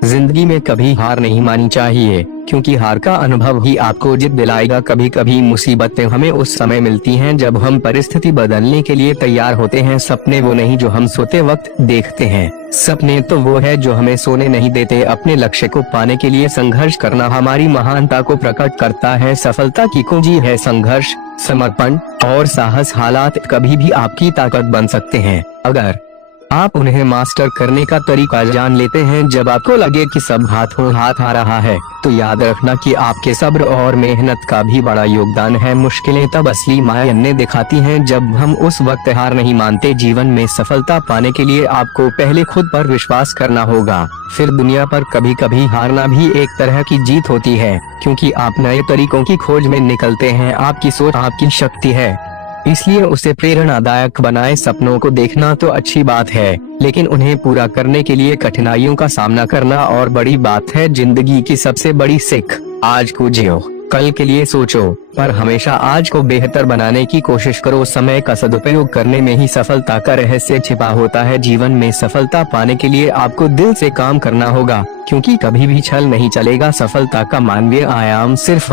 जिंदगी में कभी हार नहीं मानी चाहिए, क्योंकि हार का अनुभव ही आपको जीत दिलाएगा। कभी कभी मुसीबतें हमें उस समय मिलती हैं जब हम परिस्थिति बदलने के लिए तैयार होते हैं। सपने वो नहीं जो हम सोते वक्त देखते हैं, सपने तो वो है जो हमें सोने नहीं देते। अपने लक्ष्य को पाने के लिए संघर्ष करना हमारी महानता को प्रकट करता है। सफलता की कुंजी है संघर्ष, समर्पण और साहस। हालात कभी भी आपकी ताकत बन सकते हैं अगर आप उन्हें मास्टर करने का तरीका जान लेते हैं। जब आपको लगे कि सब हाथों हाथ आ रहा है, तो याद रखना कि आपके सब्र और मेहनत का भी बड़ा योगदान है। मुश्किलें तब असली मायने दिखाती हैं जब हम उस वक्त हार नहीं मानते। जीवन में सफलता पाने के लिए आपको पहले खुद पर विश्वास करना होगा, फिर दुनिया पर। कभी कभी हारना भी एक तरह की जीत होती है, क्योंकि आप नए तरीकों की खोज में निकलते हैं। आपकी सोच आपकी शक्ति है, इसलिए उसे प्रेरणादायक बनाए। सपनों को देखना तो अच्छी बात है, लेकिन उन्हें पूरा करने के लिए कठिनाइयों का सामना करना और बड़ी बात है। जिंदगी की सबसे बड़ी सीख, आज को जियो, कल के लिए सोचो, पर हमेशा आज को बेहतर बनाने की कोशिश करो। समय का सदुपयोग करने में ही सफलता का रहस्य छिपा होता है। जीवन में सफलता पाने के लिए आपको दिल से काम करना होगा, क्योंकि कभी भी छल नहीं चलेगा। सफलता का मानवीय आयाम सिर्फ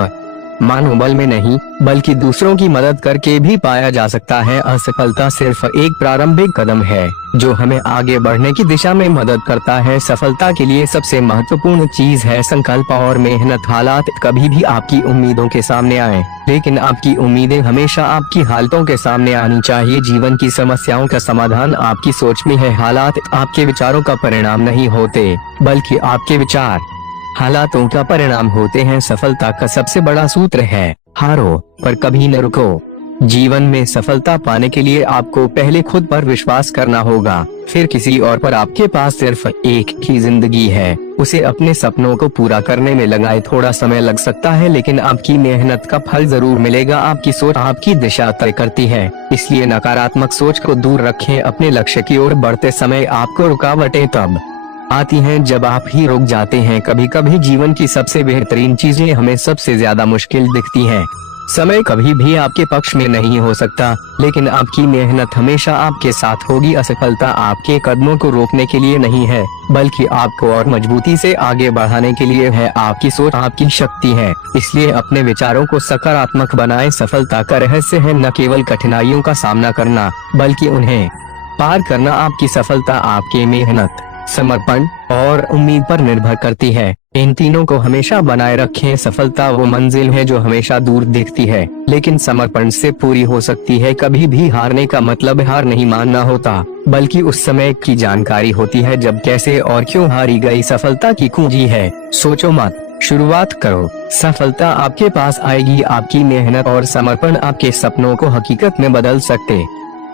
मनोबल में नहीं, बल्कि दूसरों की मदद करके भी पाया जा सकता है। असफलता सिर्फ एक प्रारंभिक कदम है जो हमें आगे बढ़ने की दिशा में मदद करता है। सफलता के लिए सबसे महत्वपूर्ण चीज है संकल्प और मेहनत। हालात कभी भी आपकी उम्मीदों के सामने आए, लेकिन आपकी उम्मीदें हमेशा आपकी हालतों के सामने आनी चाहिए। जीवन की समस्याओं का समाधान आपकी सोच में है। हालात आपके विचारों का परिणाम नहीं होते, बल्कि आपके विचार हालातों का परिणाम होते हैं। सफलता का सबसे बड़ा सूत्र है, हारो पर कभी न रुको। जीवन में सफलता पाने के लिए आपको पहले खुद पर विश्वास करना होगा, फिर किसी और पर। आपके पास सिर्फ एक ही जिंदगी है, उसे अपने सपनों को पूरा करने में लगाए। थोड़ा समय लग सकता है, लेकिन आपकी मेहनत का फल जरूर मिलेगा। आपकी सोच आपकी दिशा तय करती है, इसलिए नकारात्मक सोच को दूर रखें। अपने लक्ष्य की ओर बढ़ते समय आपको रुकावटें तब आती हैं जब आप ही रुक जाते हैं। कभी कभी जीवन की सबसे बेहतरीन चीजें हमें सबसे ज्यादा मुश्किल दिखती हैं। समय कभी भी आपके पक्ष में नहीं हो सकता, लेकिन आपकी मेहनत हमेशा आपके साथ होगी। असफलता आपके कदमों को रोकने के लिए नहीं है, बल्कि आपको और मजबूती से आगे बढ़ाने के लिए है। आपकी सोच आपकी शक्ति है, इसलिए अपने विचारों को सकारात्मक बनाएं। सफलता का रहस्य है न केवल कठिनाइयों का सामना करना, बल्कि उन्हें पार करना। आपकी सफलता आपके मेहनत, समर्पण और उम्मीद पर निर्भर करती है। इन तीनों को हमेशा बनाए रखें। सफलता वो मंजिल है जो हमेशा दूर दिखती है, लेकिन समर्पण से पूरी हो सकती है। कभी भी हारने का मतलब हार नहीं मानना होता, बल्कि उस समय की जानकारी होती है जब कैसे और क्यों हारी गई। सफलता की कुंजी है, सोचो मत, शुरुआत करो। सफलता आपके पास आएगी। आपकी मेहनत और समर्पण आपके सपनों को हकीकत में बदल सकते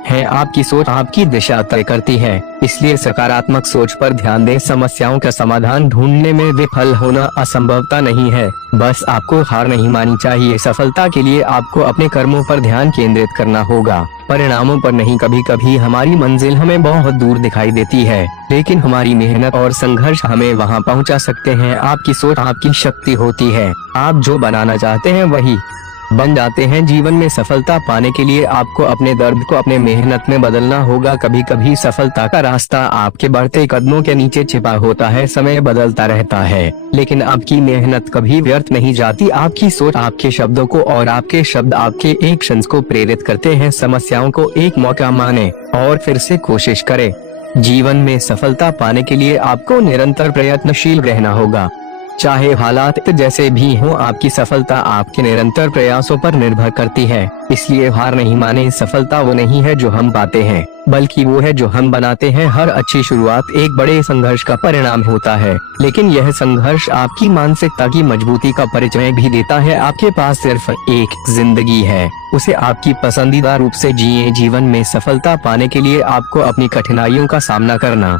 है। आपकी सोच आपकी दिशा तय करती है, इसलिए सकारात्मक सोच पर ध्यान दें। समस्याओं का समाधान ढूंढने में विफल होना असंभवता नहीं है, बस आपको हार नहीं माननी चाहिए। सफलता के लिए आपको अपने कर्मों पर ध्यान केंद्रित करना होगा, परिणामों पर नहीं। कभी कभी हमारी मंजिल हमें बहुत दूर दिखाई देती है, लेकिन हमारी मेहनत और संघर्ष हमें वहां पहुंचा सकते हैं। आपकी सोच आपकी शक्ति होती है। आप जो बनाना चाहते हैं वही बन जाते हैं। जीवन में सफलता पाने के लिए आपको अपने दर्द को अपने मेहनत में बदलना होगा। कभी कभी सफलता का रास्ता आपके बढ़ते कदमों के नीचे छिपा होता है। समय बदलता रहता है, लेकिन आपकी मेहनत कभी व्यर्थ नहीं जाती। आपकी सोच आपके शब्दों को और आपके शब्द आपके एक्शंस को प्रेरित करते हैं। समस्याओं को एक मौका माने और फिर से कोशिश करें। जीवन में सफलता पाने के लिए आपको निरंतर प्रयत्नशील रहना होगा, चाहे हालात जैसे भी हो। आपकी सफलता आपके निरंतर प्रयासों पर निर्भर करती है, इसलिए हार नहीं माने। सफलता वो नहीं है जो हम पाते हैं, बल्कि वो है जो हम बनाते हैं। हर अच्छी शुरुआत एक बड़े संघर्ष का परिणाम होता है, लेकिन यह संघर्ष आपकी मानसिकता की मजबूती का परिचय भी देता है। आपके पास सिर्फ एक जिंदगी है, उसे आपकी पसंदीदा रूप से जिए। जीवन में सफलता पाने के लिए आपको अपनी कठिनाइयों का सामना करना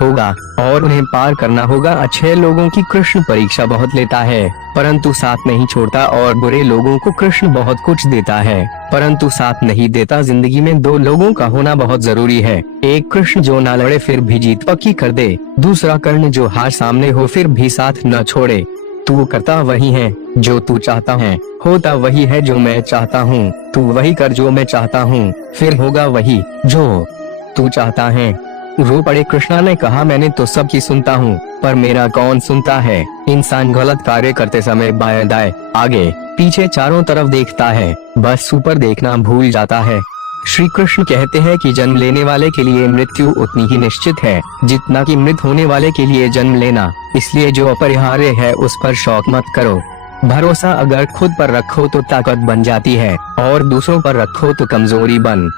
होगा और उन्हें पार करना होगा। अच्छे लोगों की कृष्ण परीक्षा बहुत लेता है, परंतु साथ नहीं छोड़ता, और बुरे लोगों को कृष्ण बहुत कुछ देता है, परंतु साथ नहीं देता। जिंदगी में दो लोगों का होना बहुत जरूरी है। एक कृष्ण जो ना लड़े फिर भी जीत पक्की कर दे, दूसरा कर्ण जो हार सामने हो फिर भी साथ न छोड़े। तू करता वही है जो तू चाहता है, होता वही है जो मैं चाहता हूँ। तू वही कर जो मैं चाहता हूँ, फिर होगा वही जो तू चाहता है। रो पड़े। कृष्णा ने कहा, मैंने तो सबकी सुनता हूँ, पर मेरा कौन सुनता है। इंसान गलत कार्य करते समय बाएं दाएं आगे पीछे चारों तरफ देखता है, बस ऊपर देखना भूल जाता है। श्री कृष्ण कहते हैं कि जन्म लेने वाले के लिए मृत्यु उतनी ही निश्चित है जितना कि मृत होने वाले के लिए जन्म लेना। इसलिए जो अपरिहार्य है उस पर शौक मत करो। भरोसा अगर खुद पर रखो तो ताकत बन जाती है, और दूसरों पर रखो तो कमजोरी बन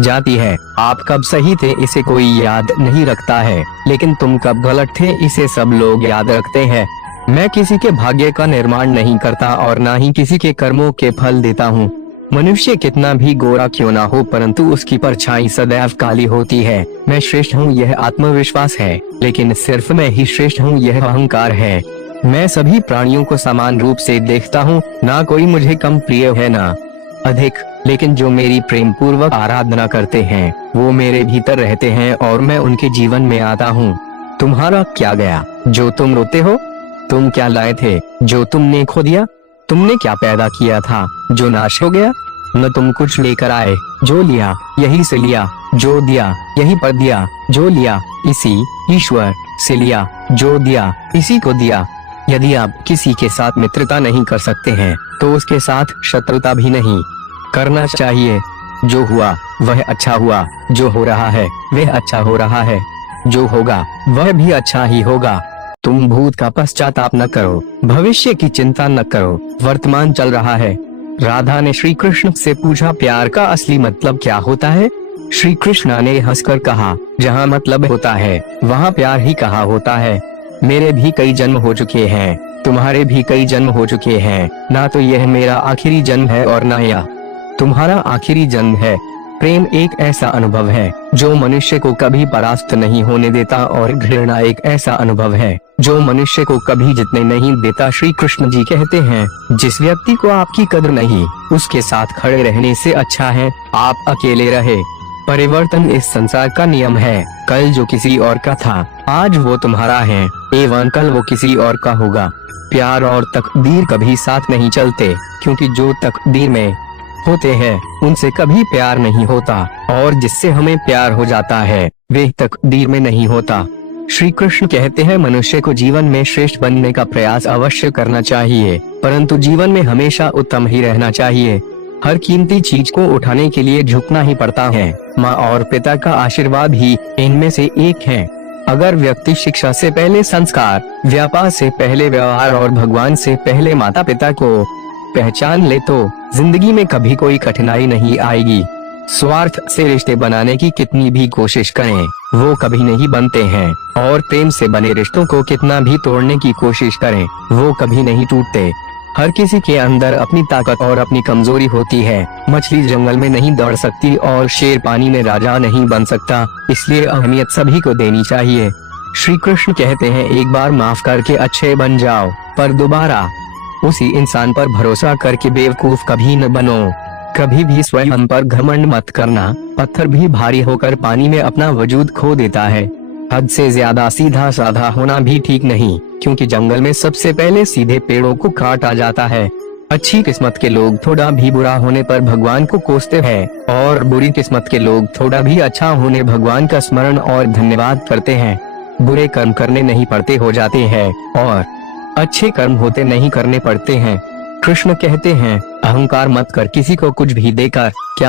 जाती है। आप कब सही थे इसे कोई याद नहीं रखता है, लेकिन तुम कब गलत थे इसे सब लोग याद रखते हैं। मैं किसी के भाग्य का निर्माण नहीं करता और ना ही किसी के कर्मों के फल देता हूँ। मनुष्य कितना भी गोरा क्यों ना हो, परंतु उसकी परछाई सदैव काली होती है। मैं श्रेष्ठ हूँ यह आत्मविश्वास है, लेकिन सिर्फ मैं ही श्रेष्ठ हूँ यह अहंकार है। मैं सभी प्राणियों को समान रूप से देखता हूँ, ना कोई मुझे कम प्रिय है ना अधिक, लेकिन जो मेरी प्रेम पूर्वक आराधना करते हैं वो मेरे भीतर रहते हैं और मैं उनके जीवन में आता हूँ। तुम्हारा क्या गया जो तुम रोते हो? तुम क्या लाए थे जो तुमने खो दिया? तुमने क्या पैदा किया था जो नाश हो गया? न तुम कुछ लेकर आए, जो लिया यही से लिया, जो दिया यही पर दिया, जो लिया इसी ईश्वर से लिया, जो दिया इसी को दिया। यदि आप किसी के साथ मित्रता नहीं कर सकते हैं तो उसके साथ शत्रुता भी नहीं करना चाहिए। जो हुआ वह अच्छा हुआ, जो हो रहा है वह अच्छा हो रहा है, जो होगा वह भी अच्छा ही होगा। तुम भूत का पश्चाताप न करो, भविष्य की चिंता न करो, वर्तमान चल रहा है। राधा ने श्री कृष्ण से पूछा, प्यार का असली मतलब क्या होता है? श्री कृष्ण ने हंसकर कहा, जहाँ मतलब होता है वहाँ प्यार ही कहा होता है। मेरे भी कई जन्म हो चुके हैं, तुम्हारे भी कई जन्म हो चुके हैं, ना तो यह मेरा आखिरी जन्म है और ना यह तुम्हारा आखिरी जन्म है। प्रेम एक ऐसा अनुभव है जो मनुष्य को कभी परास्त नहीं होने देता, और घृणा एक ऐसा अनुभव है जो मनुष्य को कभी जीतने नहीं देता। श्री कृष्ण जी कहते हैं, जिस व्यक्ति को आपकी कदर नहीं, उसके साथ खड़े रहने से अच्छा है आप अकेले रहे। परिवर्तन इस संसार का नियम है। कल जो किसी और का था आज वो तुम्हारा है, एवं कल वो किसी और का होगा। प्यार और तकदीर कभी साथ नहीं चलते, क्योंकि जो तकदीर में होते हैं उनसे कभी प्यार नहीं होता, और जिससे हमें प्यार हो जाता है वे तकदीर में नहीं होता। श्री कृष्ण कहते हैं, मनुष्य को जीवन में श्रेष्ठ बनने का प्रयास अवश्य करना चाहिए, परंतु जीवन में हमेशा उत्तम ही रहना चाहिए। हर कीमती चीज को उठाने के लिए झुकना ही पड़ता है। माँ और पिता का आशीर्वाद ही इनमें से एक है। अगर व्यक्ति शिक्षा से पहले संस्कार, व्यापार से पहले व्यवहार और भगवान से पहले माता पिता को पहचान ले तो जिंदगी में कभी कोई कठिनाई नहीं आएगी। स्वार्थ से रिश्ते बनाने की कितनी भी कोशिश करें वो कभी नहीं बनते हैं, और प्रेम से बने रिश्तों को कितना भी तोड़ने की कोशिश करें वो कभी नहीं टूटते। हर किसी के अंदर अपनी ताकत और अपनी कमजोरी होती है। मछली जंगल में नहीं दौड़ सकती और शेर पानी में राजा नहीं बन सकता, इसलिए अहमियत सभी को देनी चाहिए। श्री कृष्ण कहते हैं, एक बार माफ करके अच्छे बन जाओ, पर दोबारा उसी इंसान पर भरोसा करके बेवकूफ कभी न बनो। कभी भी स्वयं पर घमंड मत करना। पत्थर भी भारी होकर पानी में अपना वजूद खो देता है। हद से ज्यादा सीधा साधा होना भी ठीक नहीं, क्योंकि जंगल में सबसे पहले सीधे पेड़ों को काटा जाता है। अच्छी किस्मत के लोग थोड़ा भी बुरा होने पर भगवान को कोसते हैं, और बुरी किस्मत के लोग थोड़ा भी अच्छा होने भगवान का स्मरण और धन्यवाद करते हैं। बुरे कर्म करने नहीं पड़ते हो जाते हैं, और अच्छे कर्म होते नहीं करने पड़ते हैं। कृष्ण कहते हैं, अहंकार मत कर किसी को कुछ भी देकर। क्या